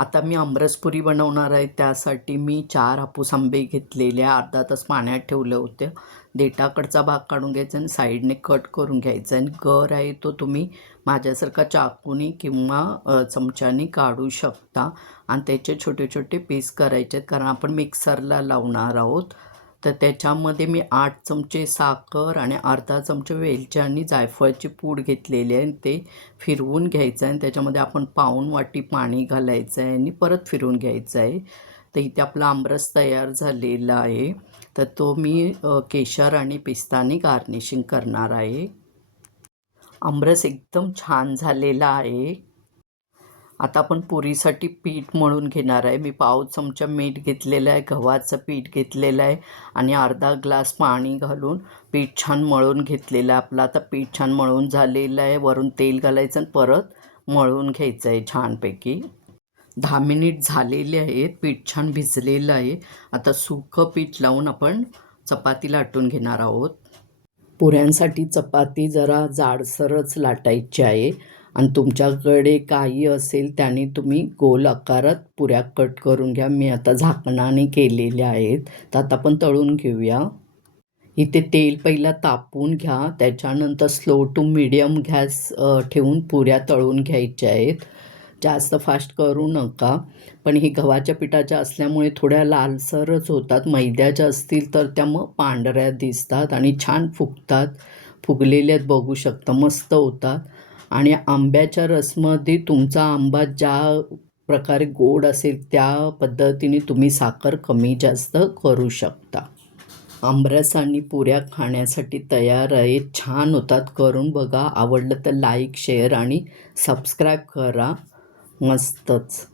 आता मी आमरसपुरी बनवणार आहे. त्यासाठी मी 4 हापूस आंबे घेतलेले अर्धा तास पाण्यात ठेवले होते. देठाकडचा भाग काढून घ्यायचा आणि साईडने कट करून घ्यायचा आणि गर आहे तो तुम्ही माझ्यासारखा चाकूनी किंवा चमच्यानी काढू शकता आणि त्याचे छोटे छोटे पीस करायचे आहेत, कारण आपण मिक्सरला लावणार आहोत. तर त्याच्यामध्ये मी 8 चमचे साखर आणि अर्धा चमचे वेलची आणि जायफळची पूड घेतलेली आहे. ते फिरवून घ्यायचं आहे आणि त्याच्यामध्ये आपण पाऊण वाटी पाणी घालायचं आहे आणि परत फिरवून घ्यायचं आहे. तर इथे आपला आमरस तयार झालेला आहे. तर तो मी केशर आणि पिस्तानी गार्निशिंग करणार आहे. आमरस एकदम छान झालेला आहे. आता आपण पुरीसाठी पीठ मळून घेणार आहे. मी पाव चमचा मीठ घेतलेलं आहे, गव्हाचं पीठ घेतलेलं आहे आणि अर्धा ग्लास पाणी घालून पीठ छान मळून घेतलेलं आहे. आपलं आता पीठ छान मळून झालेलं आहे. वरून तेल घालायचं आणि परत मळून घ्यायचं आहे छानपैकी. 10 मिनिट झालेले आहेत. पीठ छान भिजलेलं आहे. आता सुकं पीठ लावून आपण चपाती लाटून घेणार आहोत. पुऱ्यांसाठी चपाती जरा जाडसरच लाटायची आहे आणि तुमच्याकडे काही असेल त्याने तुम्ही गोल आकारात पुऱ्या कट करून घ्या. मी आता झाकणाने केलेल्या आहेत. तर आता आपण तळून घेऊया. इथे तेल पहिला तापवून घ्या, त्याच्यानंतर स्लो टू मीडियम गॅस ठेवून पुऱ्या तळून घ्यायच्या आहेत. जास्त फास्ट करू नका. पण ही गव्हाच्या पिठाच्या असल्यामुळे थोड्या लालसरच होतात. मैद्याच्या असतील तर त्या मग पांढऱ्या दिसतात आणि छान फुगतात. फुगलेल्यात बघू शकता, मस्त होतात. आणि आंब्याच्या रसमध्ये तुमचा आंबा ज्या प्रकारे गोड असेल त्या पद्धतीने तुम्ही साखर कमी जास्त करू शकता. आमरस आणि पुऱ्या खाण्यासाठी तयार आहेत. छान होतात, करून बघा. आवडलं तर लाईक, शेअर आणि सबस्क्राईब करा. मस्तच.